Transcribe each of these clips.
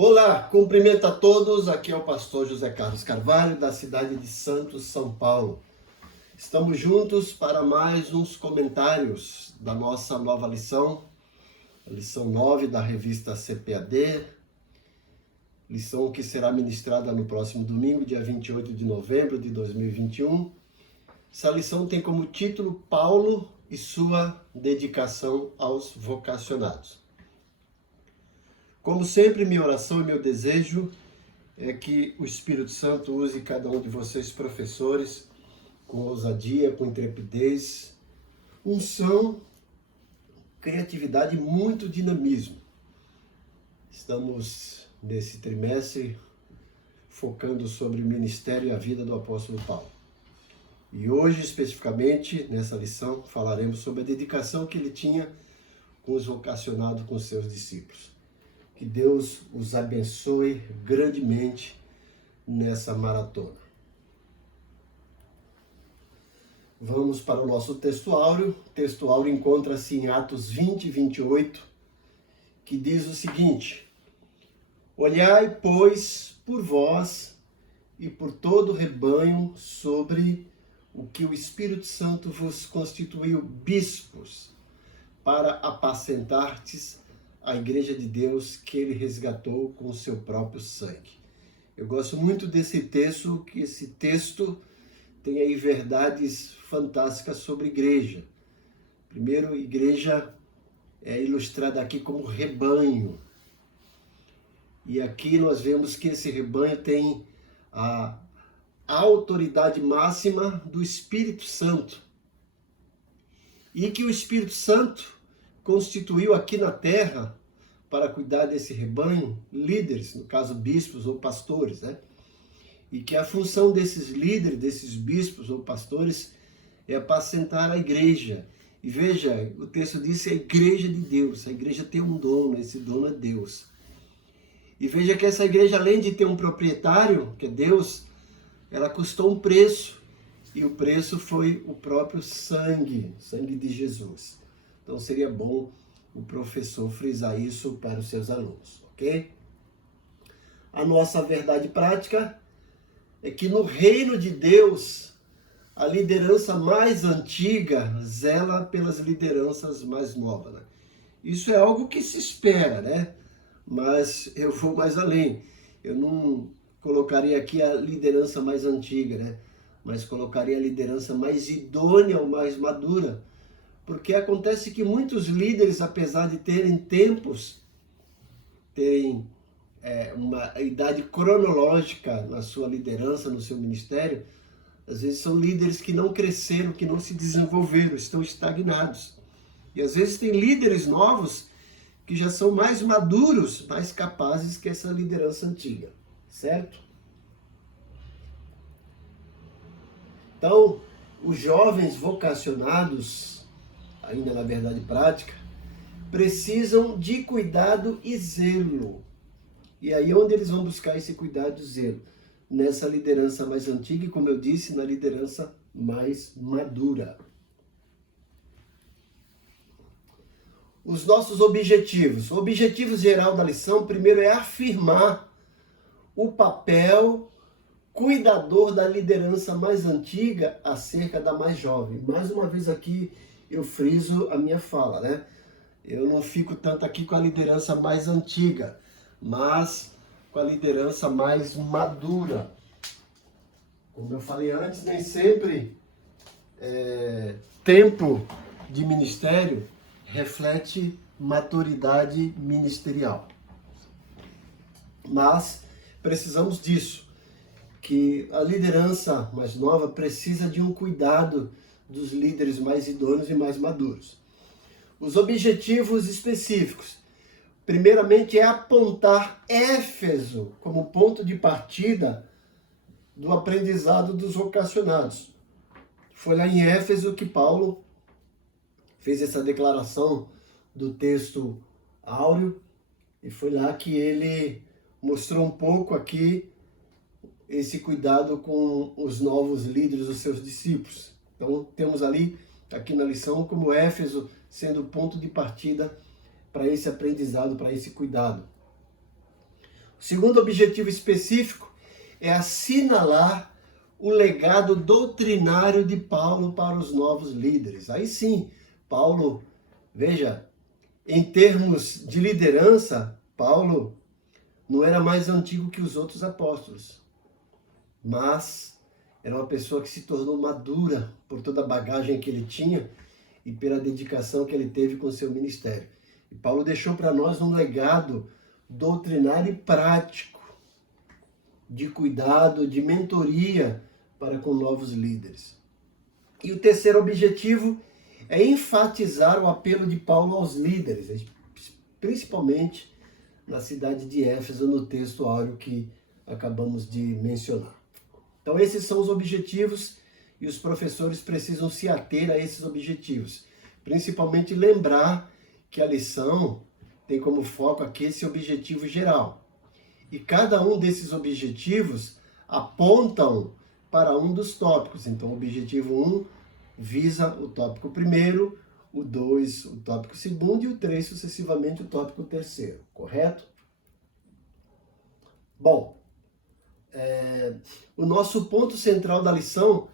Olá, cumprimento a todos, aqui é o pastor José Carlos Carvalho, da cidade de Santos, São Paulo. Estamos juntos para mais uns comentários da nossa nova lição, a lição 9 da revista CPAD, lição que será ministrada no próximo domingo, dia 28 de novembro de 2021. Essa lição tem como título Paulo e sua dedicação aos vocacionados. Como sempre, minha oração e meu desejo é que o Espírito Santo use cada um de vocês, professores, com ousadia, com intrepidez, unção, criatividade e muito dinamismo. Estamos nesse trimestre focando sobre o ministério e a vida do apóstolo Paulo. E hoje, especificamente, nessa lição, falaremos sobre a dedicação que ele tinha com os vocacionados, com os seus discípulos. Que Deus os abençoe grandemente nessa maratona. Vamos para o nosso texto áureo. O texto áureo encontra-se em Atos 20 e 28, que diz o seguinte: Olhai, pois, por vós e por todo o rebanho sobre o que o Espírito Santo vos constituiu bispos, para apacentartes a igreja de Deus que ele resgatou com o seu próprio sangue. Eu gosto muito desse texto, que esse texto tem aí verdades fantásticas sobre igreja. Primeiro, igreja é ilustrada aqui como rebanho. E aqui nós vemos que esse rebanho tem a autoridade máxima do Espírito Santo. E que o Espírito Santo constituiu aqui na terra, para cuidar desse rebanho, líderes, no caso bispos ou pastores, né? E que a função desses líderes, desses bispos ou pastores, é apacentar a igreja. E veja, o texto diz que é a igreja de Deus, a igreja tem um dono, esse dono é Deus. E veja que essa igreja, além de ter um proprietário, que é Deus, ela custou um preço, e o preço foi o próprio sangue de Jesus. Então seria bom o professor frisar isso para os seus alunos, ok? A nossa verdade prática é que no reino de Deus, a liderança mais antiga zela pelas lideranças mais novas, né? Isso é algo que se espera, né? Mas eu vou mais além. Eu não colocaria aqui a liderança mais antiga, né? Mas colocaria a liderança mais idônea ou mais madura. Porque acontece que muitos líderes, apesar de terem uma idade cronológica na sua liderança, no seu ministério, às vezes são líderes que não cresceram, que não se desenvolveram, estão estagnados. E às vezes tem líderes novos que já são mais maduros, mais capazes que essa liderança antiga, certo? Então, os jovens vocacionados, ainda na verdade prática, precisam de cuidado e zelo. E aí onde eles vão buscar esse cuidado e zelo? Nessa liderança mais antiga e, como eu disse, na liderança mais madura. Os nossos objetivos. O objetivo geral da lição, primeiro, é afirmar o papel cuidador da liderança mais antiga acerca da mais jovem. Mais uma vez aqui, eu friso a minha fala, né? Eu não fico tanto aqui com a liderança mais antiga, mas com a liderança mais madura. Como eu falei antes, nem sempre tempo de ministério reflete maturidade ministerial. Mas precisamos disso, que a liderança mais nova precisa de um cuidado dos líderes mais idôneos e mais maduros. Os objetivos específicos. Primeiramente é apontar Éfeso como ponto de partida do aprendizado dos vocacionados. Foi lá em Éfeso que Paulo fez essa declaração do texto áureo, e foi lá que ele mostrou um pouco aqui esse cuidado com os novos líderes, os seus discípulos. Então, temos ali, aqui na lição, como Éfeso sendo o ponto de partida para esse aprendizado, para esse cuidado. O segundo objetivo específico é assinalar o legado doutrinário de Paulo para os novos líderes. Aí sim, Paulo, veja, em termos de liderança, Paulo não era mais antigo que os outros apóstolos, mas era uma pessoa que se tornou madura por toda a bagagem que ele tinha e pela dedicação que ele teve com o seu ministério. E Paulo deixou para nós um legado doutrinário e prático, de cuidado, de mentoria para com novos líderes. E o terceiro objetivo é enfatizar o apelo de Paulo aos líderes, principalmente na cidade de Éfeso, no texto áureo que acabamos de mencionar. Então esses são os objetivos e os professores precisam se ater a esses objetivos. Principalmente lembrar que a lição tem como foco aqui esse objetivo geral. E cada um desses objetivos apontam para um dos tópicos. Então o objetivo 1 visa o tópico 1º, o 2 o tópico 2º e o 3 sucessivamente o tópico 3º, correto? Bom, o nosso ponto central da lição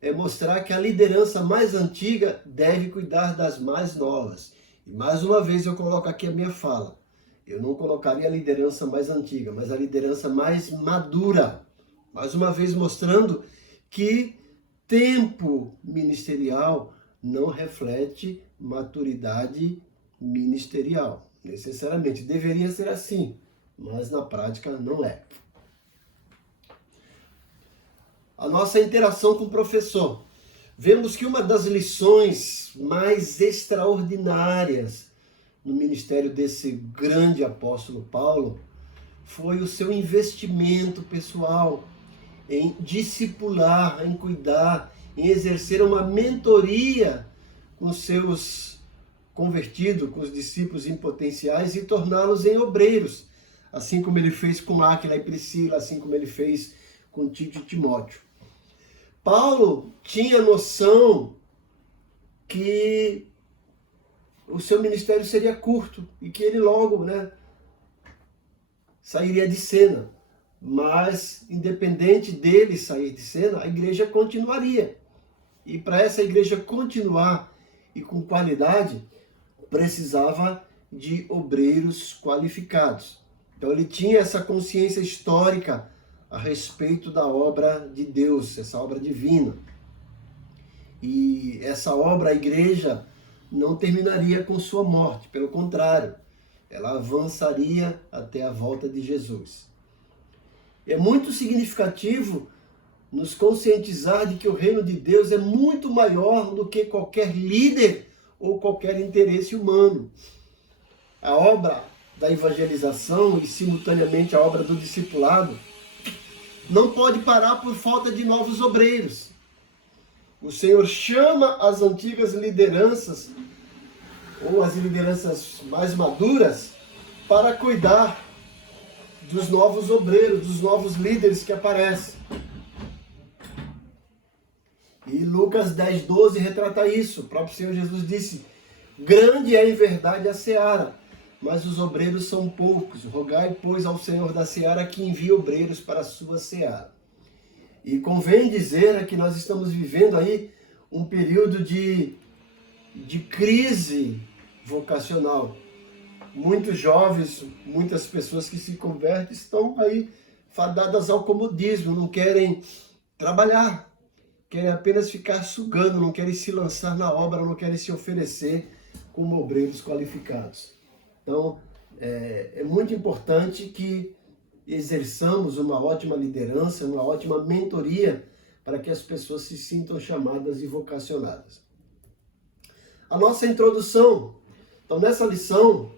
é mostrar que a liderança mais antiga deve cuidar das mais novas. E mais uma vez eu coloco aqui a minha fala. Eu não colocaria a liderança mais antiga, mas a liderança mais madura. Mais uma vez mostrando que tempo ministerial não reflete maturidade ministerial. Necessariamente deveria ser assim, mas na prática não é. A nossa interação com o professor. Vemos que uma das lições mais extraordinárias no ministério desse grande apóstolo Paulo foi o seu investimento pessoal em discipular, em cuidar, em exercer uma mentoria com seus convertidos, com os discípulos em potenciais e torná-los em obreiros, assim como ele fez com Áquila e Priscila, assim como ele fez com Tito e Timóteo. Paulo tinha noção que o seu ministério seria curto e que ele logo, sairia de cena. Mas, independente dele sair de cena, a igreja continuaria. E para essa igreja continuar e com qualidade, precisava de obreiros qualificados. Então ele tinha essa consciência histórica a respeito da obra de Deus, essa obra divina. E essa obra, a igreja, não terminaria com sua morte, pelo contrário, ela avançaria até a volta de Jesus. É muito significativo nos conscientizar de que o reino de Deus é muito maior do que qualquer líder ou qualquer interesse humano. A obra da evangelização e simultaneamente a obra do discipulado não pode parar por falta de novos obreiros. O Senhor chama as antigas lideranças, ou as lideranças mais maduras, para cuidar dos novos obreiros, dos novos líderes que aparecem. E Lucas 10:12 retrata isso. O próprio Senhor Jesus disse: grande é em verdade a seara, mas os obreiros são poucos. Rogai, pois, ao Senhor da seara que envie obreiros para a sua seara. E convém dizer que nós estamos vivendo aí um período de crise vocacional. Muitos jovens, muitas pessoas que se convertem estão aí fadadas ao comodismo, não querem trabalhar, querem apenas ficar sugando, não querem se lançar na obra, não querem se oferecer como obreiros qualificados. Então, é muito importante que exerçamos uma ótima liderança, uma ótima mentoria para que as pessoas se sintam chamadas e vocacionadas. A nossa introdução. Então, nessa lição,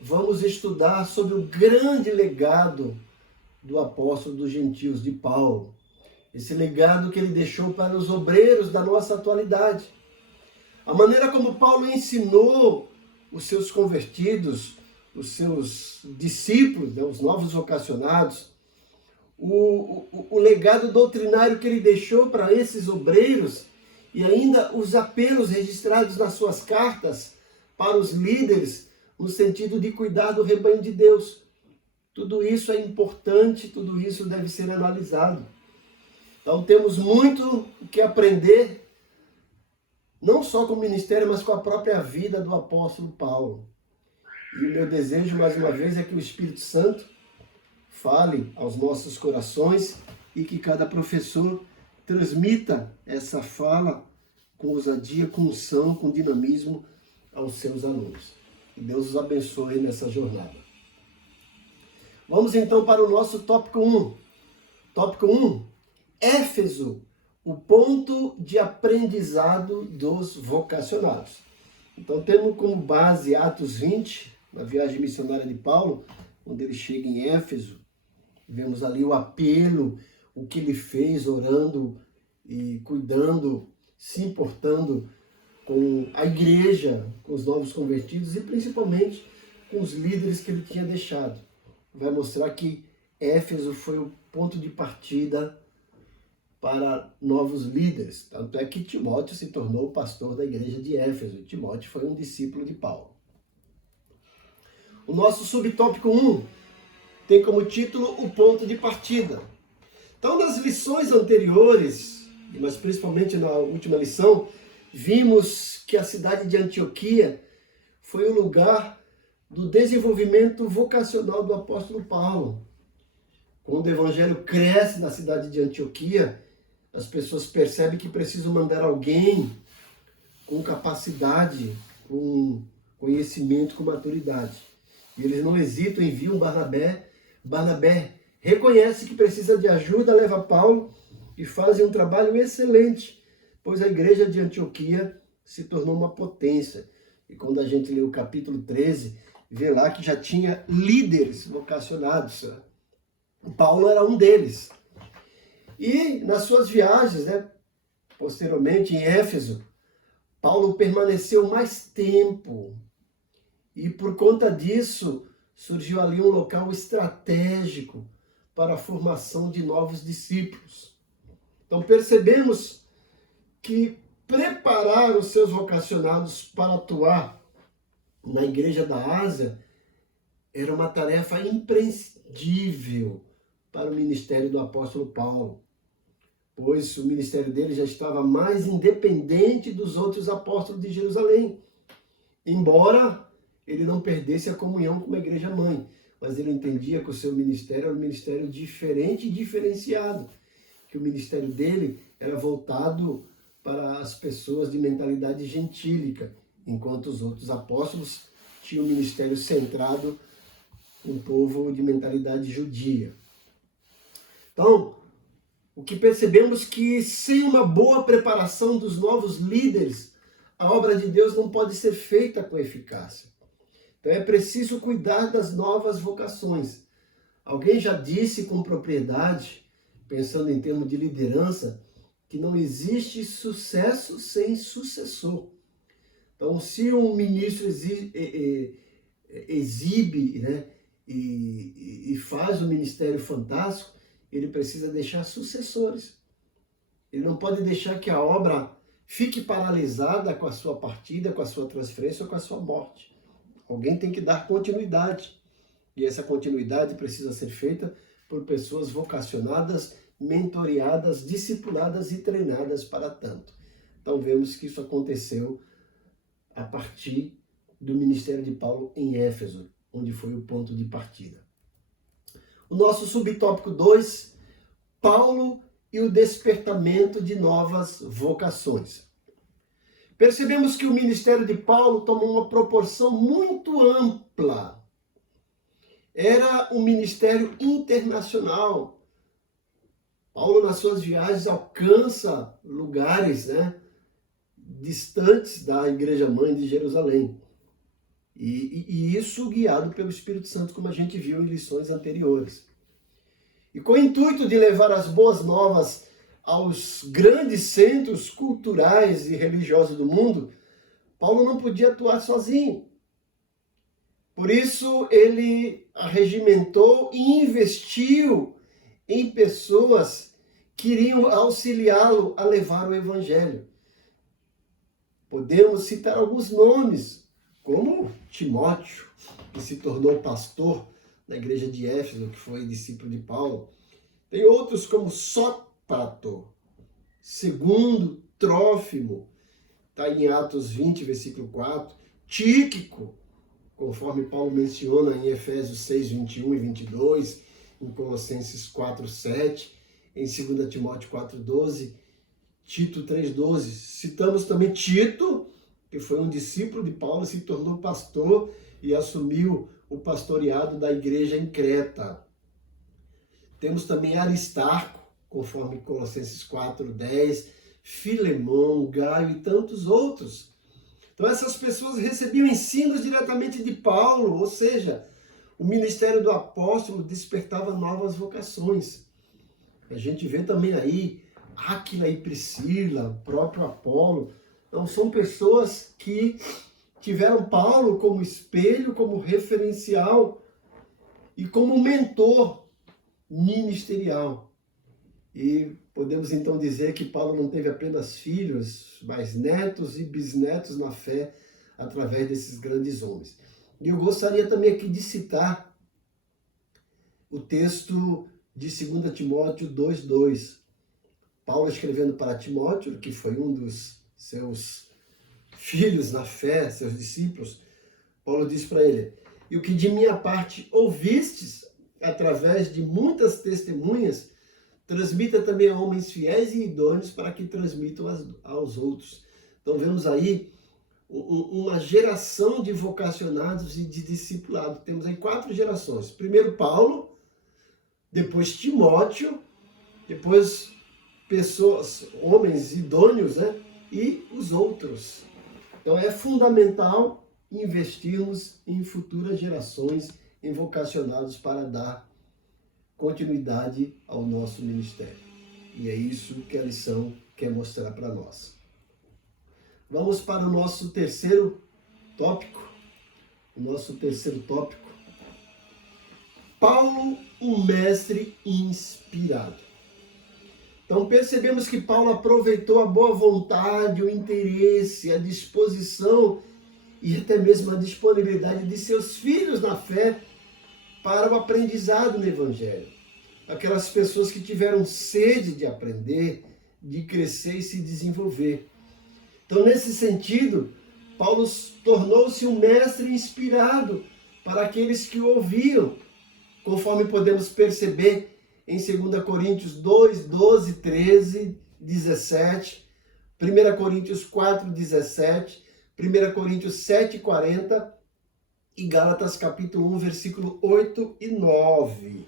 vamos estudar sobre o grande legado do apóstolo dos gentios, de Paulo. Esse legado que ele deixou para os obreiros da nossa atualidade. A maneira como Paulo ensinou os seus convertidos, os seus discípulos, os novos vocacionados, o legado doutrinário que ele deixou para esses obreiros e ainda os apelos registrados nas suas cartas para os líderes no sentido de cuidar do rebanho de Deus. Tudo isso é importante, tudo isso deve ser analisado. Então temos muito o que aprender, não só com o ministério, mas com a própria vida do apóstolo Paulo. E o meu desejo, mais uma vez, é que o Espírito Santo fale aos nossos corações e que cada professor transmita essa fala com ousadia, com unção, com dinamismo aos seus alunos. Que Deus os abençoe nessa jornada. Vamos então para o nosso tópico 1. Tópico 1, Éfeso, o ponto de aprendizado dos vocacionados. Então temos como base Atos 20, na viagem missionária de Paulo, quando ele chega em Éfeso. Vemos ali o apelo, o que ele fez orando e cuidando, se importando com a igreja, com os novos convertidos e principalmente com os líderes que ele tinha deixado. Vai mostrar que Éfeso foi o ponto de partida para novos líderes. Tanto é que Timóteo se tornou pastor da igreja de Éfeso. Timóteo foi um discípulo de Paulo. O nosso subtópico 1 tem como título o ponto de partida. Então, nas lições anteriores, mas principalmente na última lição, vimos que a cidade de Antioquia foi o lugar do desenvolvimento vocacional do apóstolo Paulo. Quando o evangelho cresce na cidade de Antioquia, as pessoas percebem que precisam mandar alguém com capacidade, com conhecimento, com maturidade. E eles não hesitam, enviam Barnabé. Barnabé reconhece que precisa de ajuda, leva Paulo e fazem um trabalho excelente, pois a igreja de Antioquia se tornou uma potência. E quando a gente lê o capítulo 13, vê lá que já tinha líderes vocacionados. Paulo era um deles. E nas suas viagens, posteriormente em Éfeso, Paulo permaneceu mais tempo. E por conta disso, surgiu ali um local estratégico para a formação de novos discípulos. Então percebemos que preparar os seus vocacionados para atuar na igreja da Ásia era uma tarefa imprescindível para o ministério do apóstolo Paulo, pois o ministério dele já estava mais independente dos outros apóstolos de Jerusalém, embora ele não perdesse a comunhão com a igreja mãe, mas ele entendia que o seu ministério era um ministério diferente e diferenciado, que o ministério dele era voltado para as pessoas de mentalidade gentílica, enquanto os outros apóstolos tinham um ministério centrado no povo de mentalidade judia. Então, o que percebemos que sem uma boa preparação dos novos líderes, a obra de Deus não pode ser feita com eficácia. Então é preciso cuidar das novas vocações. Alguém já disse com propriedade, pensando em termos de liderança, que não existe sucesso sem sucessor. Então, se um ministro exibe, e faz um ministério fantástico, ele precisa deixar sucessores. Ele não pode deixar que a obra fique paralisada com a sua partida, com a sua transferência ou com a sua morte. Alguém tem que dar continuidade. E essa continuidade precisa ser feita por pessoas vocacionadas, mentoreadas, discipuladas e treinadas para tanto. Então vemos que isso aconteceu a partir do ministério de Paulo em Éfeso, onde foi o ponto de partida. O nosso subtópico 2, Paulo e o despertamento de novas vocações. Percebemos que o ministério de Paulo tomou uma proporção muito ampla. Era um ministério internacional. Paulo, nas suas viagens, alcança lugares, distantes da igreja mãe de Jerusalém. E isso guiado pelo Espírito Santo, como a gente viu em lições anteriores. E com o intuito de levar as boas novas aos grandes centros culturais e religiosos do mundo, Paulo não podia atuar sozinho. Por isso, ele arregimentou e investiu em pessoas que iriam auxiliá-lo a levar o evangelho. Podemos citar alguns nomes, como Timóteo, que se tornou pastor na igreja de Éfeso, que foi discípulo de Paulo. Tem outros como Sópater, segundo Trófimo, está em Atos 20, versículo 4. Tíquico, conforme Paulo menciona em Efésios 6, 21 e 22, em Colossenses 4, 7, em 2 Timóteo 4, 12, Tito 3, 12. Citamos também Tito, que foi um discípulo de Paulo, se tornou pastor e assumiu o pastoreado da igreja em Creta. Temos também Aristarco, conforme Colossenses 4, 10, Filemão, Gaio e tantos outros. Então essas pessoas recebiam ensinos diretamente de Paulo, ou seja, o ministério do apóstolo despertava novas vocações. A gente vê também aí Áquila e Priscila, o próprio Apolo. Então são pessoas que tiveram Paulo como espelho, como referencial e como mentor ministerial. E podemos então dizer que Paulo não teve apenas filhos, mas netos e bisnetos na fé através desses grandes homens. E eu gostaria também aqui de citar o texto de 2 Timóteo 2,2. Paulo escrevendo para Timóteo, que foi um dos seus filhos na fé, seus discípulos, Paulo diz para ele: e o que de minha parte ouvistes através de muitas testemunhas, transmita também a homens fiéis e idôneos para que transmitam aos outros. Então vemos aí uma geração de vocacionados e de discipulados. Temos aí 4 gerações. Primeiro Paulo, depois Timóteo, depois pessoas, homens idôneos, né? E os outros. Então é fundamental investirmos em futuras gerações, em vocacionados para dar continuidade ao nosso ministério. E é isso que a lição quer mostrar para nós. Vamos para o nosso terceiro tópico. Paulo, um mestre inspirado. Então percebemos que Paulo aproveitou a boa vontade, o interesse, a disposição e até mesmo a disponibilidade de seus filhos na fé para o aprendizado no Evangelho. Aquelas pessoas que tiveram sede de aprender, de crescer e se desenvolver. Então, nesse sentido, Paulo tornou-se um mestre inspirado para aqueles que o ouviam, conforme podemos perceber em 2 Coríntios 2, 12, 13, 17, 1 Coríntios 4, 17, 1 Coríntios 7, 40 e Gálatas capítulo 1, versículo 8 e 9.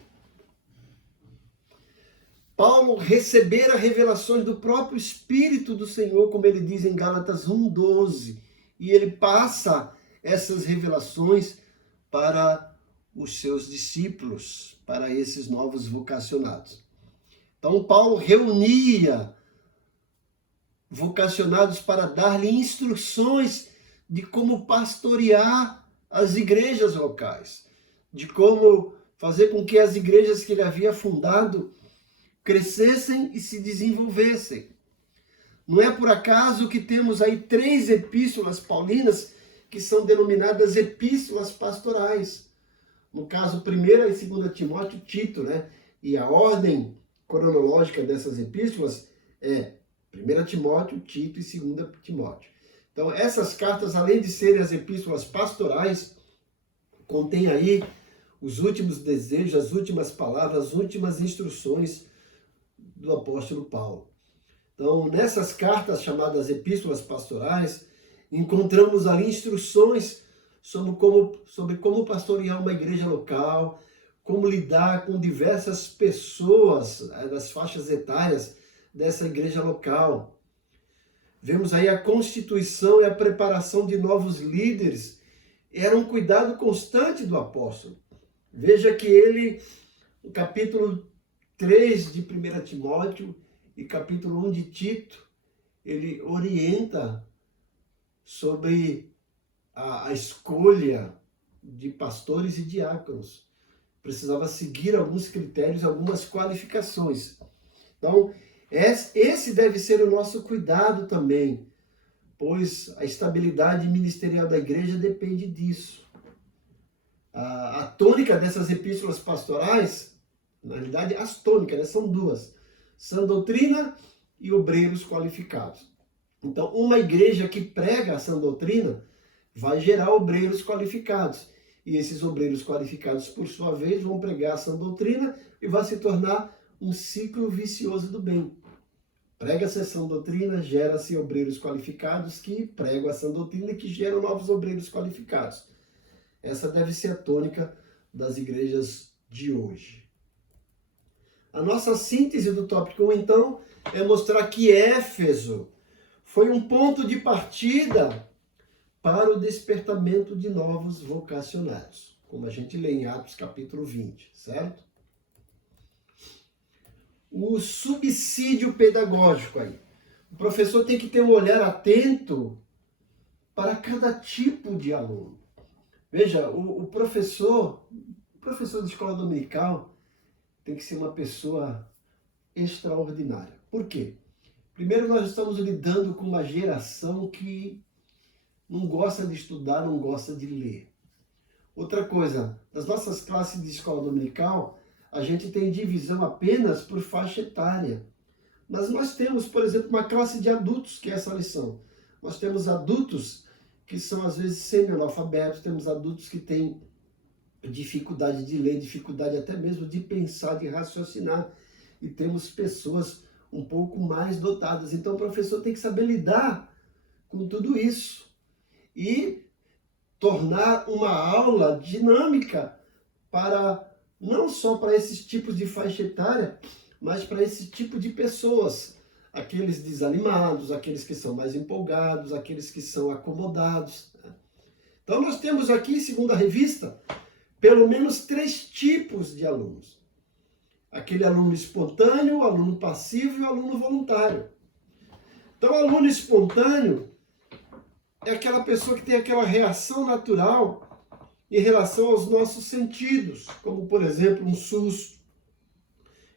Paulo recebera revelações do próprio Espírito do Senhor, como ele diz em Gálatas 1:12, e ele passa essas revelações para os seus discípulos, para esses novos vocacionados. Então Paulo reunia vocacionados para dar-lhe instruções de como pastorear as igrejas locais, de como fazer com que as igrejas que ele havia fundado crescessem e se desenvolvessem. Não é por acaso que temos aí 3 epístolas paulinas que são denominadas epístolas pastorais. No caso, 1 e 2 Timóteo, Tito, né? E a ordem cronológica dessas epístolas é 1 Timóteo, Tito e 2 Timóteo. Então, essas cartas, além de serem as epístolas pastorais, contêm aí os últimos desejos, as últimas palavras, as últimas instruções do apóstolo Paulo. Então, nessas cartas chamadas epístolas pastorais, encontramos ali instruções sobre como pastorear uma igreja local, como lidar com diversas pessoas das faixas etárias dessa igreja local. Vemos aí a constituição e a preparação de novos líderes. Era um cuidado constante do apóstolo. Veja que ele, no capítulo 3 de 1 Timóteo e capítulo 1 de Tito, ele orienta sobre a escolha de pastores e diáconos. Precisava seguir alguns critérios, algumas qualificações. Então, esse deve ser o nosso cuidado também, pois a estabilidade ministerial da igreja depende disso. Há tônica dessas epístolas pastorais, na realidade, as tônicas, né, são duas: sã doutrina e obreiros qualificados. Então, uma igreja que prega a sã doutrina vai gerar obreiros qualificados. E esses obreiros qualificados, por sua vez, vão pregar a sã doutrina e vai se tornar um ciclo vicioso do bem. Prega-se a sã doutrina, gera-se obreiros qualificados que pregam a sã doutrina e que geram novos obreiros qualificados. Essa deve ser a tônica das igrejas de hoje. A nossa síntese do tópico 1, então, é mostrar que Éfeso foi um ponto de partida para o despertamento de novos vocacionados, como a gente lê em Atos capítulo 20, certo? O subsídio pedagógico aí. O professor tem que ter um olhar atento para cada tipo de aluno. Veja, o professor de escola dominical tem que ser uma pessoa extraordinária. Por quê? Primeiro, nós estamos lidando com uma geração que não gosta de estudar, não gosta de ler. Outra coisa, nas nossas classes de escola dominical, a gente tem divisão apenas por faixa etária. Mas nós temos, por exemplo, uma classe de adultos, que é essa lição. Nós temos adultos que são, às vezes, semi-analfabetos, temos adultos que têm dificuldade de ler, dificuldade até mesmo de pensar, de raciocinar. E temos pessoas um pouco mais dotadas. Então, o professor tem que saber lidar com tudo isso e tornar uma aula dinâmica para não só para esses tipos de faixa etária, mas para esse tipo de pessoas. Aqueles desanimados, aqueles que são mais empolgados, aqueles que são acomodados. Então nós temos aqui, segundo a revista, pelo menos 3 tipos de alunos. Aquele aluno espontâneo, o aluno passivo e o aluno voluntário. Então o aluno espontâneo é aquela pessoa que tem aquela reação natural em relação aos nossos sentidos, como, por exemplo, um susto.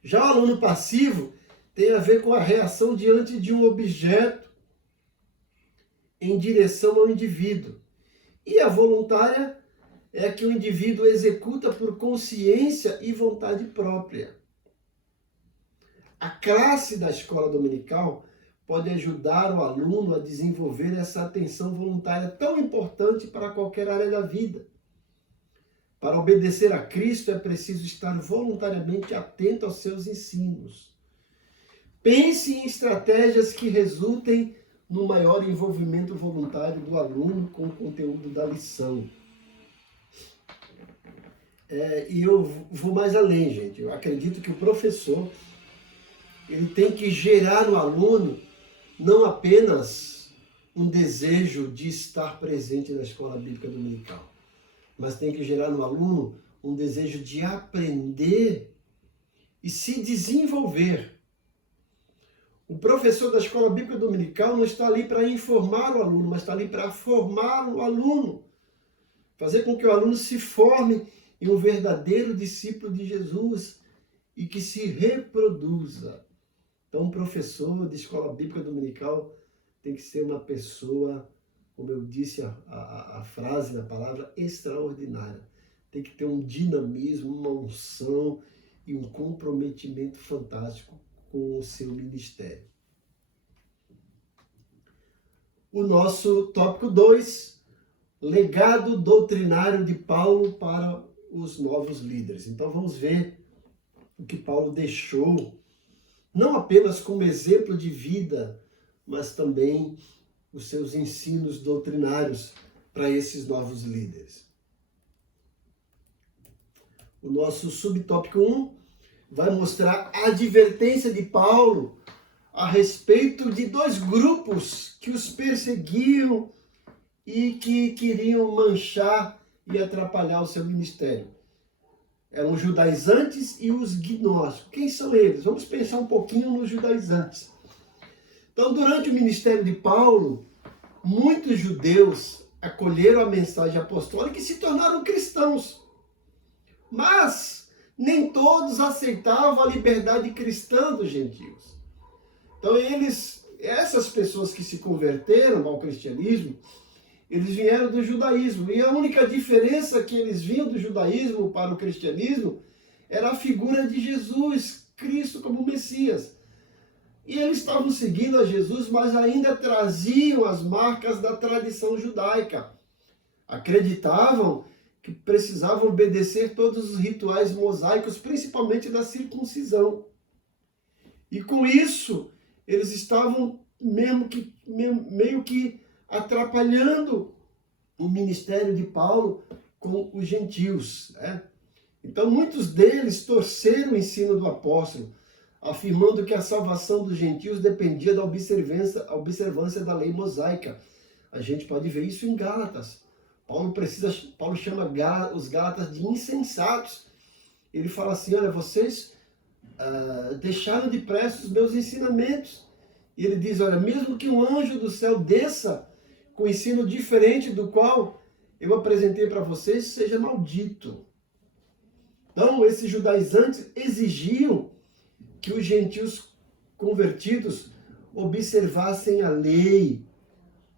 Já o aluno passivo tem a ver com a reação diante de um objeto em direção ao indivíduo. E a voluntária é a que o indivíduo executa por consciência e vontade própria. A classe da escola dominical pode ajudar o aluno a desenvolver essa atenção voluntária tão importante para qualquer área da vida. Para obedecer a Cristo é preciso estar voluntariamente atento aos seus ensinos. Pense em estratégias que resultem no maior envolvimento voluntário do aluno com o conteúdo da lição. E eu vou mais além, gente. Eu acredito que o professor ele tem que gerar no aluno não apenas um desejo de estar presente na escola bíblica dominical, mas tem que gerar no aluno um desejo de aprender e se desenvolver. O professor da escola bíblica dominical não está ali para informar o aluno, mas está ali para formar o aluno. Fazer com que o aluno se forme em um verdadeiro discípulo de Jesus e que se reproduza. Então, um professor de escola bíblica dominical tem que ser uma pessoa, como eu disse a frase da palavra, extraordinária. Tem que ter um dinamismo, uma unção e um comprometimento fantástico com o seu ministério. O nosso tópico 2, legado doutrinário de Paulo para os novos líderes. Então vamos ver o que Paulo deixou, não apenas como exemplo de vida, mas também os seus ensinos doutrinários para esses novos líderes. O nosso subtópico 1 vai mostrar a advertência de Paulo a respeito de 2 grupos que os perseguiam e que queriam manchar e atrapalhar o seu ministério. Eram os judaizantes e os gnósticos. Quem são eles? Vamos pensar um pouquinho nos judaizantes. Então, durante o ministério de Paulo, muitos judeus acolheram a mensagem apostólica e se tornaram cristãos. Mas nem todos aceitavam a liberdade cristã dos gentios. Então essas pessoas que se converteram ao cristianismo, Eles vieram do judaísmo. E a única diferença que eles vinham do judaísmo para o cristianismo era a figura de Jesus, Cristo como Messias. E eles estavam seguindo a Jesus, mas ainda traziam as marcas da tradição judaica. Acreditavam que precisavam obedecer todos os rituais mosaicos, principalmente da circuncisão. E com isso, eles estavam meio que atrapalhando o ministério de Paulo com os gentios, né? Então, muitos deles torceram o ensino do apóstolo, afirmando que a salvação dos gentios dependia da observância da lei mosaica. A gente pode ver isso em Gálatas. Paulo chama os Gálatas de insensatos. Ele fala assim, olha, vocês deixaram de prestar os meus ensinamentos. E ele diz, olha, mesmo que um anjo do céu desça com ensino diferente do qual eu apresentei para vocês, seja maldito. Então, esses judaizantes exigiam que os gentios convertidos observassem a lei,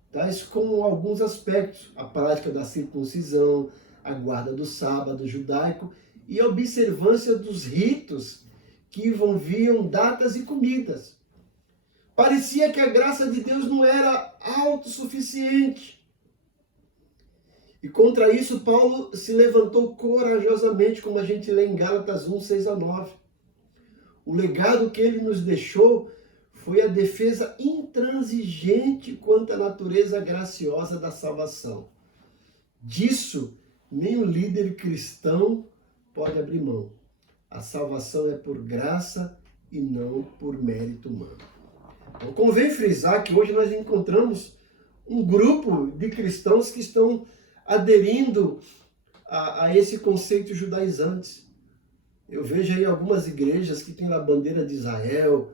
tais como alguns aspectos, a prática da circuncisão, a guarda do sábado judaico e a observância dos ritos que envolviam datas e comidas. Parecia que a graça de Deus não era autossuficiente. E contra isso, Paulo se levantou corajosamente, como a gente lê em Gálatas 1, 6-9. O legado que ele nos deixou foi a defesa intransigente quanto à natureza graciosa da salvação. Disso, nem o líder cristão pode abrir mão. A salvação é por graça e não por mérito humano. Então, convém frisar que hoje nós encontramos um grupo de cristãos que estão aderindo a esse conceito judaizante. Eu vejo aí algumas igrejas que têm a bandeira de Israel,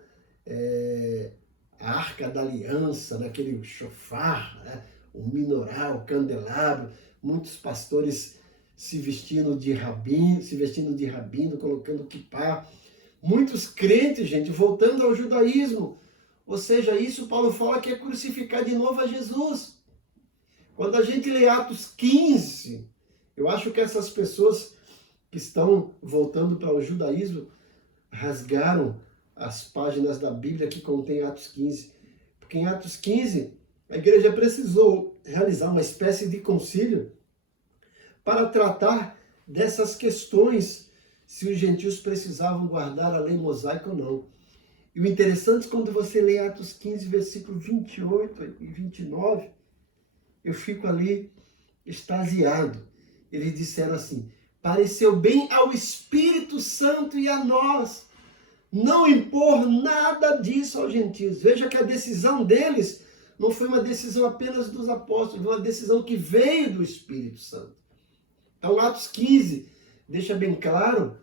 a Arca da Aliança, naquele chofar, né? O minoral, o candelabro, muitos pastores se vestindo de rabino, colocando quipá. Muitos crentes, gente, voltando ao judaísmo. Ou seja, isso Paulo fala que é crucificar de novo a Jesus. Quando a gente lê Atos 15, eu acho que essas pessoas que estão voltando para o judaísmo rasgaram as páginas da Bíblia que contém Atos 15. Porque em Atos 15, a igreja precisou realizar uma espécie de concílio para tratar dessas questões, se os gentios precisavam guardar a lei mosaica ou não. E o interessante, quando você lê Atos 15, versículo 28 e 29, eu fico ali extasiado. Eles disseram assim, pareceu bem ao Espírito Santo e a nós não impor nada disso aos gentios. Veja que a decisão deles não foi uma decisão apenas dos apóstolos, foi uma decisão que veio do Espírito Santo. Então, Atos 15 deixa bem claro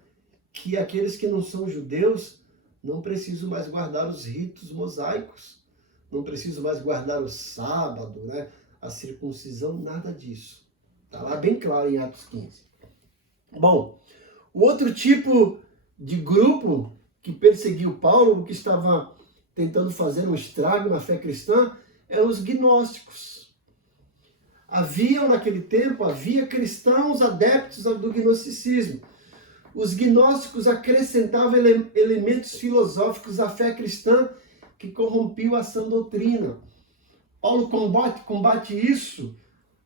que aqueles que não são judeus não precisam mais guardar os ritos mosaicos, não precisam mais guardar o sábado, né? A circuncisão, nada disso. Está lá bem claro em Atos 15. Bom, o outro tipo de grupo que perseguiu Paulo, que estava tentando fazer um estrago na fé cristã, eram os gnósticos. Naquele tempo, havia cristãos adeptos do gnosticismo. Os gnósticos acrescentavam elementos filosóficos à fé cristã que corrompiam a sã doutrina. Paulo combate isso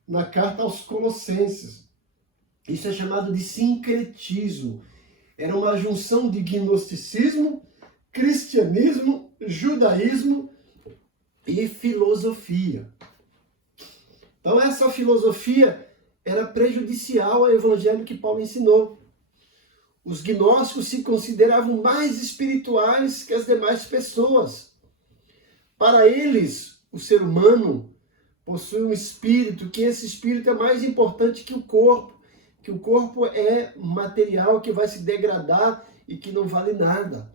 na carta aos Colossenses. Isso é chamado de sincretismo. Era uma junção de gnosticismo, cristianismo, judaísmo e filosofia. Então essa filosofia era prejudicial ao evangelho que Paulo ensinou. Os gnósticos se consideravam mais espirituais que as demais pessoas. Para eles, o ser humano possui um espírito, que esse espírito é mais importante que o corpo é material que vai se degradar e que não vale nada.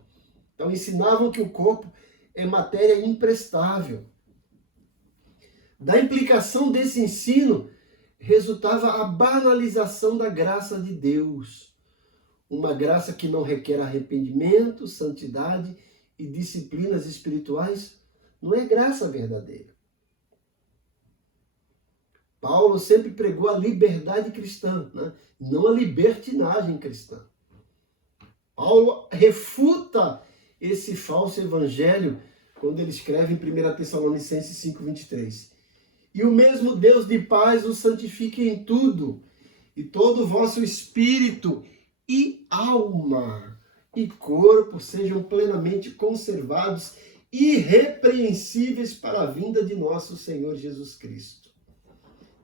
Então ensinavam que o corpo é matéria imprestável. Da implicação desse ensino resultava a banalização da graça de Deus. Uma graça que não requer arrependimento, santidade e disciplinas espirituais, não é graça verdadeira. Paulo sempre pregou a liberdade cristã, né? Não a libertinagem cristã. Paulo refuta esse falso evangelho quando ele escreve em 1 Tessalonicenses 5:23. E o mesmo Deus de paz os santifique em tudo, e todo o vosso espírito e alma e corpo sejam plenamente conservados, irrepreensíveis para a vinda de nosso Senhor Jesus Cristo.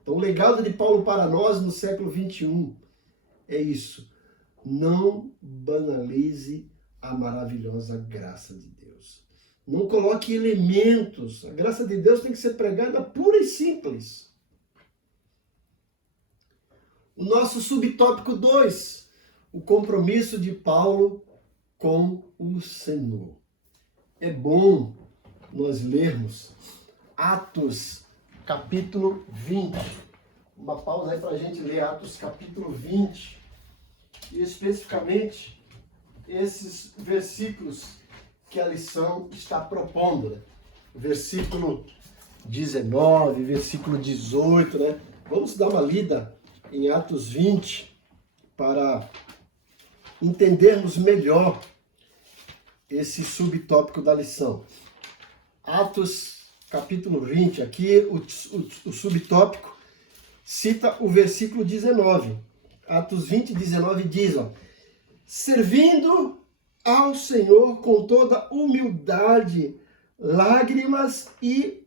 Então, o legado de Paulo para nós no século 21 é isso. Não banalize a maravilhosa graça de Deus. Não coloque elementos. A graça de Deus tem que ser pregada pura e simples. O nosso subtópico 2, o compromisso de Paulo com o Senhor. É bom nós lermos Atos, capítulo 20. Uma pausa aí para a gente ler Atos, capítulo 20. E especificamente esses versículos que a lição está propondo, né? Versículo 19, versículo 18, né? Vamos dar uma lida em Atos 20 para entendermos melhor esse subtópico da lição. Atos, capítulo 20, aqui o subtópico cita o versículo 19. Atos 20, 19 diz, ó, servindo ao Senhor com toda humildade, lágrimas e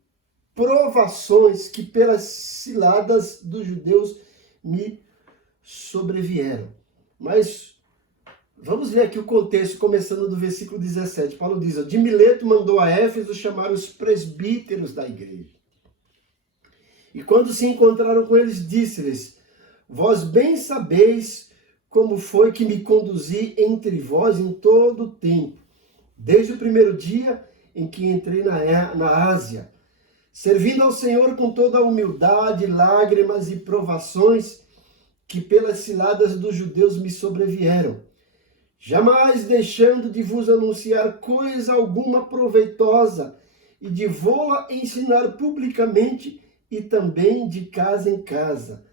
provações que pelas ciladas dos judeus me sobrevieram. Mas vamos ler aqui o contexto, começando do versículo 17. Paulo diz, ó, de Mileto mandou a Éfeso chamar os presbíteros da igreja. E quando se encontraram com eles, disse-lhes, vós bem sabeis como foi que me conduzi entre vós em todo o tempo, desde o primeiro dia em que entrei na Ásia, servindo ao Senhor com toda a humildade, lágrimas e provações que pelas ciladas dos judeus me sobrevieram, jamais deixando de vos anunciar coisa alguma proveitosa e de vô-la ensinar publicamente e também de casa em casa,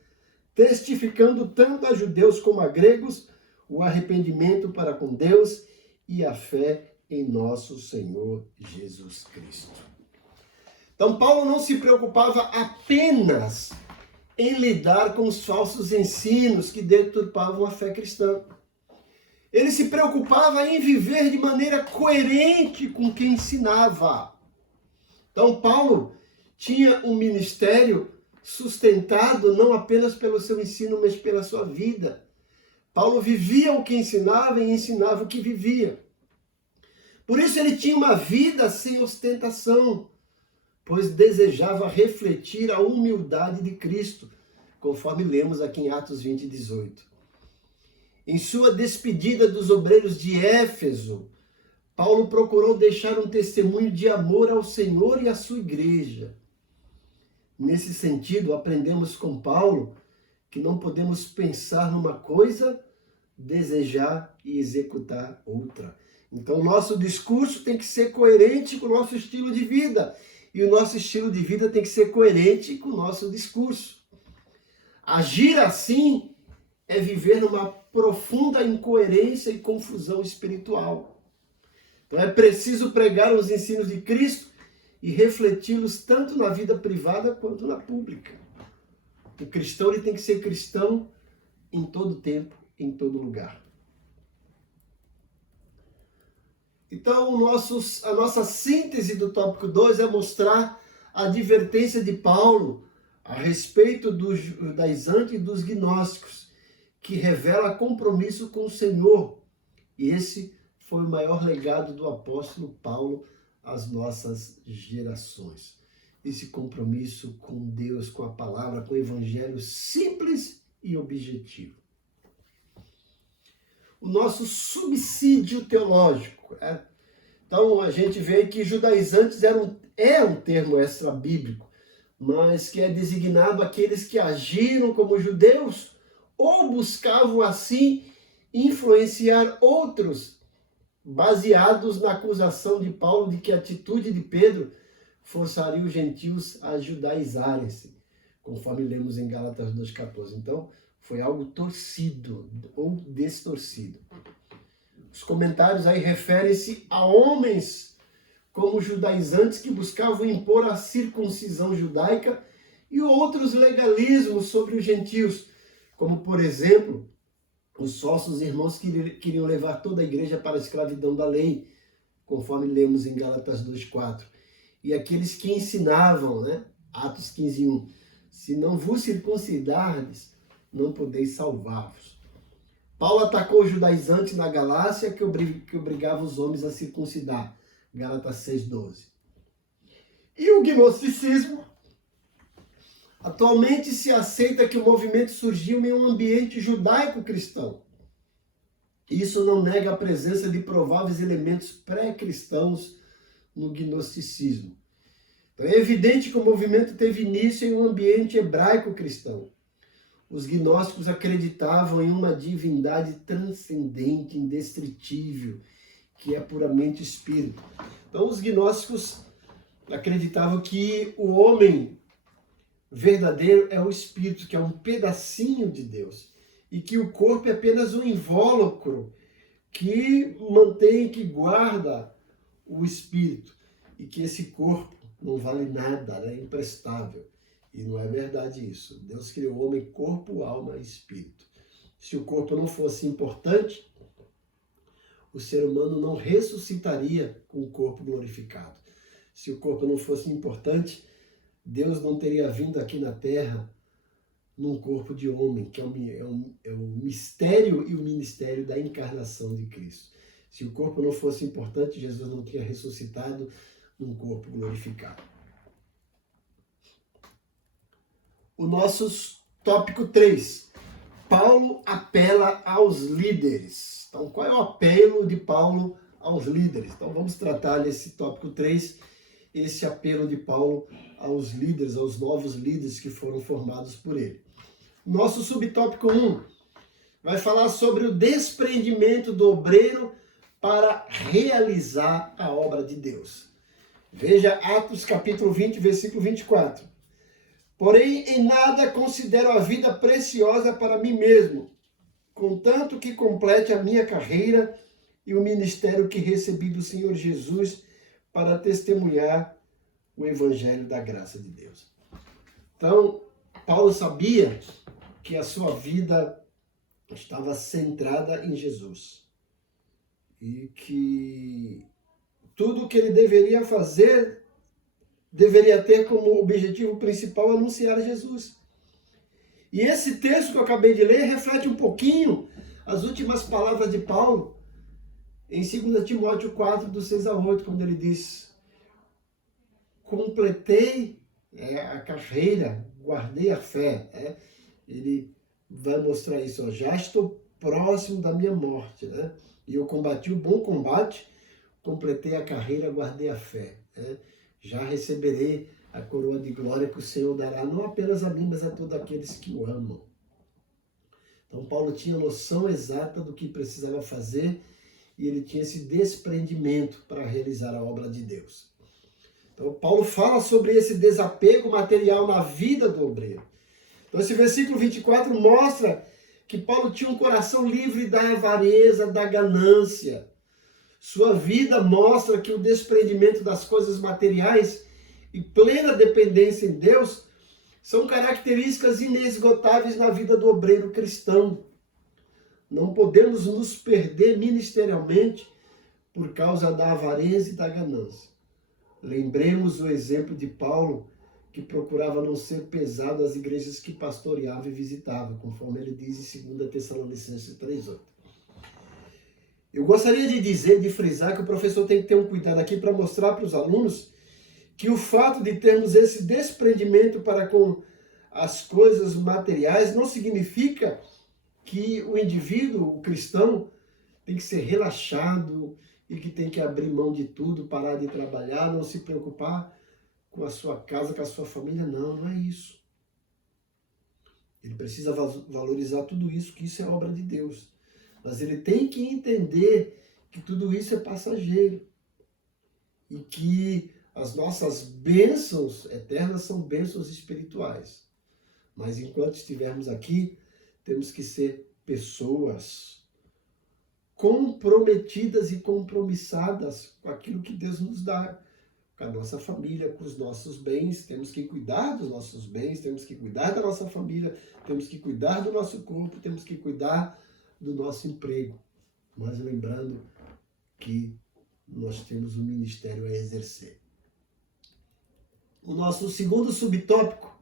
testificando tanto a judeus como a gregos o arrependimento para com Deus e a fé em nosso Senhor Jesus Cristo. Então, Paulo não se preocupava apenas em lidar com os falsos ensinos que deturpavam a fé cristã. Ele se preocupava em viver de maneira coerente com quem ensinava. Então, Paulo tinha um ministério sustentado não apenas pelo seu ensino, mas pela sua vida. Paulo vivia o que ensinava e ensinava o que vivia. Por isso ele tinha uma vida sem ostentação, pois desejava refletir a humildade de Cristo, conforme lemos aqui em Atos 20, 18. Em sua despedida dos obreiros de Éfeso, Paulo procurou deixar um testemunho de amor ao Senhor e à sua igreja. Nesse sentido, aprendemos com Paulo que não podemos pensar numa coisa, desejar e executar outra. Então, o nosso discurso tem que ser coerente com o nosso estilo de vida. E o nosso estilo de vida tem que ser coerente com o nosso discurso. Agir assim é viver numa profunda incoerência e confusão espiritual. Então, é preciso pregar os ensinos de Cristo e refleti-los tanto na vida privada quanto na pública. O cristão ele tem que ser cristão em todo tempo, em todo lugar. Então, a nossa síntese do tópico 2 é mostrar a advertência de Paulo a respeito dos judaizantes e dos gnósticos, que revela compromisso com o Senhor. E esse foi o maior legado do apóstolo Paulo às nossas gerações. Esse compromisso com Deus, com a palavra, com o evangelho simples e objetivo. O nosso subsídio teológico. Então a gente vê que judaizantes é um termo extra-bíblico, mas que é designado aqueles que agiram como judeus ou buscavam assim influenciar outros, baseados na acusação de Paulo de que a atitude de Pedro forçaria os gentios a judaizarem-se, conforme lemos em Gálatas 2,14. Então, foi algo torcido ou distorcido. Os comentários aí referem-se a homens como judaizantes que buscavam impor a circuncisão judaica e outros legalismos sobre os gentios, como, por exemplo, os falsos irmãos que queriam levar toda a igreja para a escravidão da lei, conforme lemos em Gálatas 2,4. E aqueles que ensinavam, né? Atos 15:1, se não vos circuncidardes, não podeis salvar-vos. Paulo atacou os judaizantes na Galácia que obrigava os homens a circuncidar. Gálatas 6:12. E o gnosticismo? Atualmente se aceita que o movimento surgiu em um ambiente judaico-cristão. Isso não nega a presença de prováveis elementos pré-cristãos no gnosticismo. Então é evidente que o movimento teve início em um ambiente hebraico-cristão. Os gnósticos acreditavam em uma divindade transcendente, indestritível, que é puramente espírito. Então os gnósticos acreditavam que o homem verdadeiro é o espírito, que é um pedacinho de Deus, e que o corpo é apenas um invólucro que mantém, que guarda o espírito, e que esse corpo não vale nada, é imprestável. E não é verdade isso. Deus criou o homem corpo, alma e espírito. Se o corpo não fosse importante, o ser humano não ressuscitaria com o corpo glorificado. Se o corpo não fosse importante, Deus não teria vindo aqui na Terra num corpo de homem, que é o mistério e o ministério da encarnação de Cristo. Se o corpo não fosse importante, Jesus não teria ressuscitado num corpo glorificado. O nosso tópico 3. Paulo apela aos líderes. Então, qual é o apelo de Paulo aos líderes? Então, vamos tratar nesse tópico 3, esse apelo de Paulo aos líderes, aos novos líderes que foram formados por ele. Nosso subtópico 1 vai falar sobre o desprendimento do obreiro para realizar a obra de Deus. Veja Atos capítulo 20, versículo 24. Porém, em nada considero a vida preciosa para mim mesmo, contanto que complete a minha carreira e o ministério que recebi do Senhor Jesus para testemunhar o evangelho da graça de Deus. Então, Paulo sabia que a sua vida estava centrada em Jesus e que tudo o que ele deveria fazer deveria ter como objetivo principal anunciar Jesus. E esse texto que eu acabei de ler reflete um pouquinho as últimas palavras de Paulo em 2 Timóteo 4, do 6 a 8, quando ele diz: completei a carreira, guardei a fé. Ele vai mostrar isso, já estou próximo da minha morte, e eu combati o bom combate, completei a carreira, guardei a fé. Já receberei a coroa de glória que o Senhor dará, não apenas a mim, mas a todos aqueles que o amam. Então Paulo tinha noção exata do que precisava fazer e ele tinha esse desprendimento para realizar a obra de Deus. Então Paulo fala sobre esse desapego material na vida do obreiro. Então esse versículo 24 mostra que Paulo tinha um coração livre da avareza, da ganância. Sua vida mostra que o desprendimento das coisas materiais e plena dependência em Deus são características inesgotáveis na vida do obreiro cristão. Não podemos nos perder ministerialmente por causa da avareza e da ganância. Lembremos o exemplo de Paulo, que procurava não ser pesado às igrejas que pastoreava e visitava, conforme ele diz em 2 Tessalonicenses 3:8. Eu gostaria de frisar que o professor tem que ter um cuidado aqui para mostrar para os alunos que o fato de termos esse desprendimento para com as coisas materiais não significa que o indivíduo, o cristão, tem que ser relaxado e que tem que abrir mão de tudo, parar de trabalhar, não se preocupar com a sua casa, com a sua família. Não, não é isso. Ele precisa valorizar tudo isso, que isso é obra de Deus. Mas ele tem que entender que tudo isso é passageiro e que as nossas bênçãos eternas são bênçãos espirituais. Mas enquanto estivermos aqui, temos que ser pessoas comprometidas e compromissadas com aquilo que Deus nos dá, com a nossa família, com os nossos bens. Temos que cuidar dos nossos bens, temos que cuidar da nossa família, temos que cuidar do nosso corpo, temos que cuidar do nosso emprego. Mas lembrando que nós temos um ministério a exercer. O nosso segundo subtópico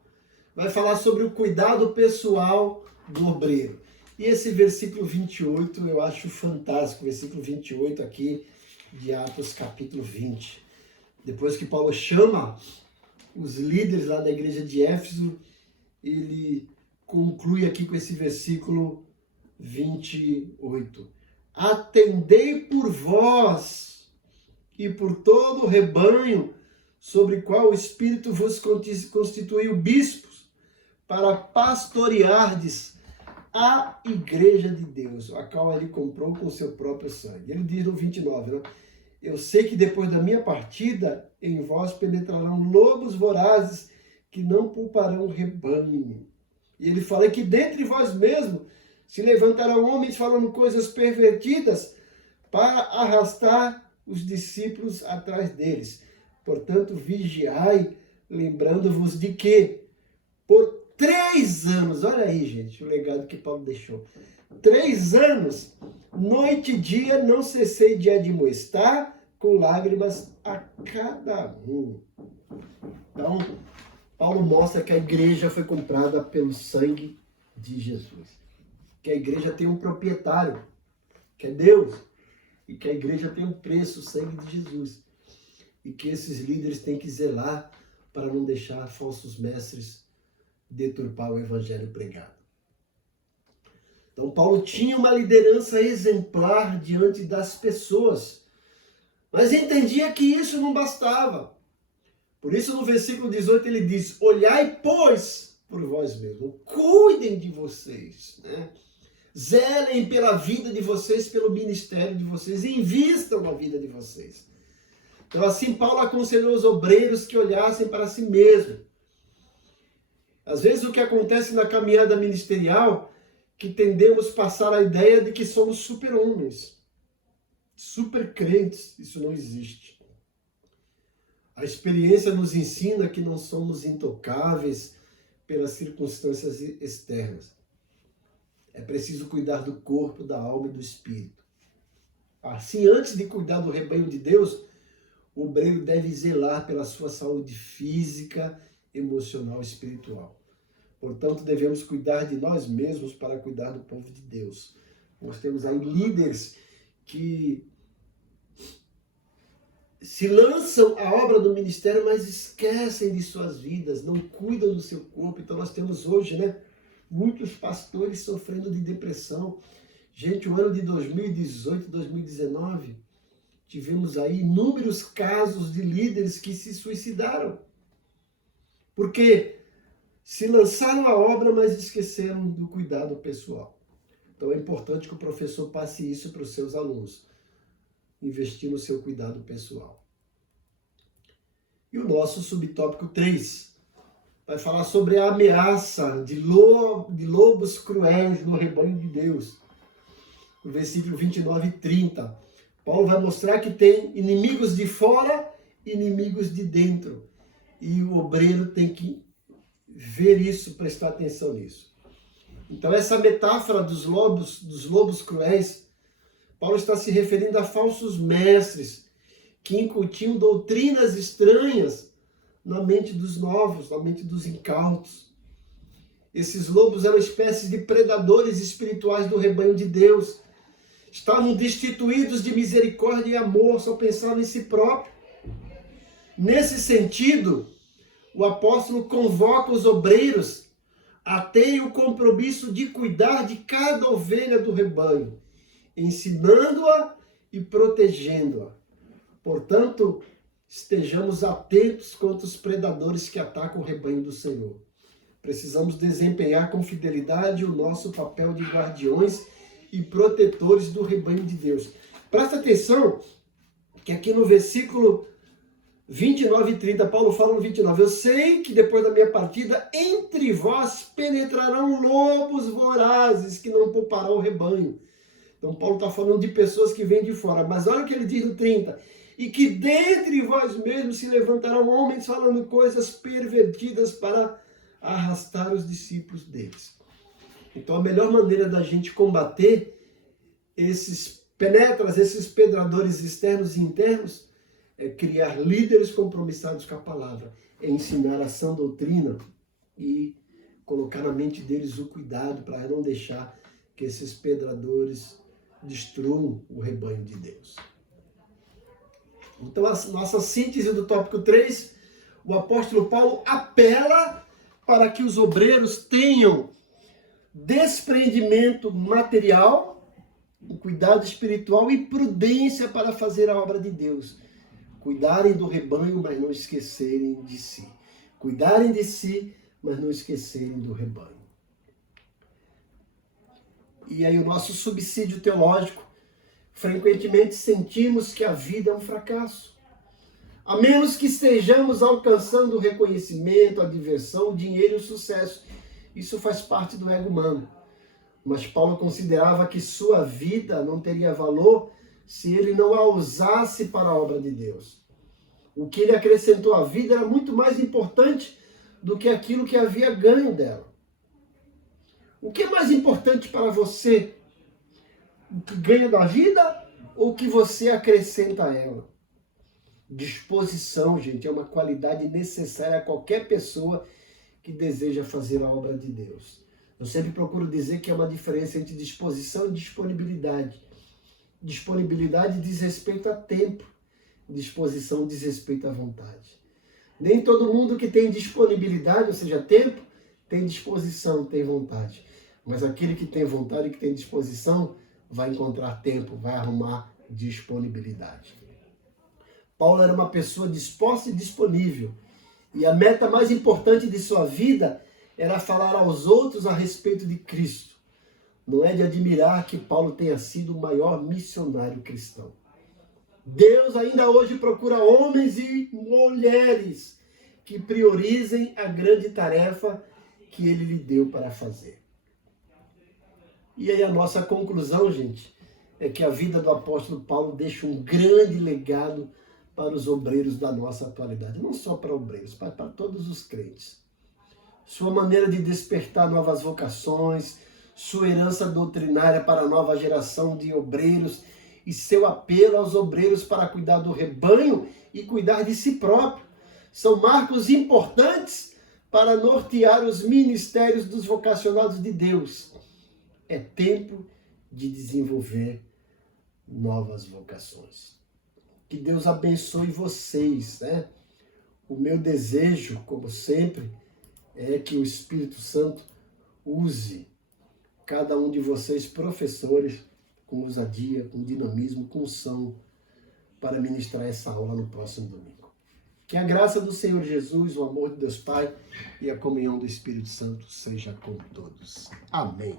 vai falar sobre o cuidado pessoal do obreiro. E esse versículo 28 eu acho fantástico, versículo 28 aqui de Atos capítulo 20. Depois que Paulo chama os líderes lá da igreja de Éfeso, ele conclui aqui com esse versículo 28. Atendei por vós e por todo o rebanho sobre o qual o Espírito vos constituiu bispos, para pastoreardes a igreja de Deus, a qual ele comprou com seu próprio sangue. Ele diz no 29, né? Eu sei que depois da minha partida, em vós penetrarão lobos vorazes que não pouparão o rebanho. E ele fala que dentre vós mesmos se levantarão homens falando coisas pervertidas para arrastar os discípulos atrás deles. Portanto, vigiai, lembrando-vos de que por 3 anos, olha aí, gente, o legado que Paulo deixou. 3 anos, noite e dia, não cessei de admoestar com lágrimas a cada um. Então, Paulo mostra que a igreja foi comprada pelo sangue de Jesus. Que a igreja tem um proprietário, que é Deus. E que a igreja tem um preço, o sangue de Jesus. E que esses líderes têm que zelar para não deixar falsos mestres deturpar o evangelho pregado. Então, Paulo tinha uma liderança exemplar diante das pessoas, mas entendia que isso não bastava. Por isso, no versículo 18, ele diz, olhai, pois, por vós mesmos, cuidem de vocês, né? Zelem pela vida de vocês, pelo ministério de vocês, invistam na vida de vocês. Então, assim, Paulo aconselhou os obreiros que olhassem para si mesmos. Às vezes, o que acontece na caminhada ministerial, que tendemos a passar a ideia de que somos super-homens, super-crentes. Isso não existe. A experiência nos ensina que não somos intocáveis pelas circunstâncias externas. É preciso cuidar do corpo, da alma e do espírito. Assim, antes de cuidar do rebanho de Deus, o obreiro deve zelar pela sua saúde física, emocional e espiritual. Portanto, devemos cuidar de nós mesmos para cuidar do povo de Deus. Nós temos aí líderes que se lançam à obra do ministério, mas esquecem de suas vidas, não cuidam do seu corpo. Então nós temos hoje, né, muitos pastores sofrendo de depressão. Gente, o ano de 2018, 2019, tivemos aí inúmeros casos de líderes que se suicidaram. Porque se lançaram à obra, mas esqueceram do cuidado pessoal. Então é importante que o professor passe isso para os seus alunos. Investir no seu cuidado pessoal. E o nosso subtópico 3 vai falar sobre a ameaça de lobos cruéis no rebanho de Deus. No versículo 29 e 30, Paulo vai mostrar que tem inimigos de fora e inimigos de dentro. E o obreiro tem que ver isso, prestar atenção nisso. Então essa metáfora dos lobos cruéis, Paulo está se referindo a falsos mestres que incutiam doutrinas estranhas na mente dos novos, na mente dos incautos. Esses lobos eram espécies de predadores espirituais do rebanho de Deus. Estavam destituídos de misericórdia e amor, só pensavam em si próprio. Nesse sentido, o apóstolo convoca os obreiros a terem o compromisso de cuidar de cada ovelha do rebanho, ensinando-a e protegendo-a. Portanto, estejamos atentos contra os predadores que atacam o rebanho do Senhor. Precisamos desempenhar com fidelidade o nosso papel de guardiões e protetores do rebanho de Deus. Presta atenção que aqui no versículo 29 e 30, Paulo fala no 29, eu sei que depois da minha partida, entre vós penetrarão lobos vorazes que não pouparão o rebanho. Então Paulo está falando de pessoas que vêm de fora, mas olha o que ele diz no 30, e que dentre vós mesmos se levantarão homens falando coisas pervertidas para arrastar os discípulos deles. Então a melhor maneira da gente combater esses penetras, esses pedradores externos e internos, é criar líderes compromissados com a palavra, é ensinar a sã doutrina e colocar na mente deles o cuidado para não deixar que esses pedradores destruam o rebanho de Deus. Então, a nossa síntese do tópico 3, o apóstolo Paulo apela para que os obreiros tenham desprendimento material, cuidado espiritual e prudência para fazer a obra de Deus. Cuidarem do rebanho, mas não esquecerem de si. Cuidarem de si, mas não esquecerem do rebanho. E aí o nosso subsídio teológico, frequentemente sentimos que a vida é um fracasso. A menos que estejamos alcançando o reconhecimento, a diversão, o dinheiro e o sucesso. Isso faz parte do ego humano. Mas Paulo considerava que sua vida não teria valor se ele não a usasse para a obra de Deus. O que ele acrescentou à vida era muito mais importante do que aquilo que havia ganho dela. O que é mais importante para você? O que ganha da vida ou o que você acrescenta a ela? Disposição, gente, é uma qualidade necessária a qualquer pessoa que deseja fazer a obra de Deus. Eu sempre procuro dizer que é uma diferença entre disposição e disponibilidade. Disponibilidade diz respeito a tempo, disposição diz respeito à vontade. Nem todo mundo que tem disponibilidade, ou seja, tempo, tem disposição, tem vontade. Mas aquele que tem vontade e que tem disposição vai encontrar tempo, vai arrumar disponibilidade. Paulo era uma pessoa disposta e disponível. E a meta mais importante de sua vida era falar aos outros a respeito de Cristo. Não é de admirar que Paulo tenha sido o maior missionário cristão. Deus ainda hoje procura homens e mulheres que priorizem a grande tarefa que ele lhe deu para fazer. E aí a nossa conclusão, gente, é que a vida do apóstolo Paulo deixa um grande legado para os obreiros da nossa atualidade. Não só para obreiros, mas para todos os crentes. Sua maneira de despertar novas vocações, sua herança doutrinária para a nova geração de obreiros e seu apelo aos obreiros para cuidar do rebanho e cuidar de si próprio. São marcos importantes para nortear os ministérios dos vocacionados de Deus. É tempo de desenvolver novas vocações. Que Deus abençoe vocês, né? O meu desejo, como sempre, é que o Espírito Santo use cada um de vocês, professores, com ousadia, com dinamismo, com unção, para ministrar essa aula no próximo domingo. Que a graça do Senhor Jesus, o amor de Deus Pai e a comunhão do Espírito Santo seja com todos. Amém.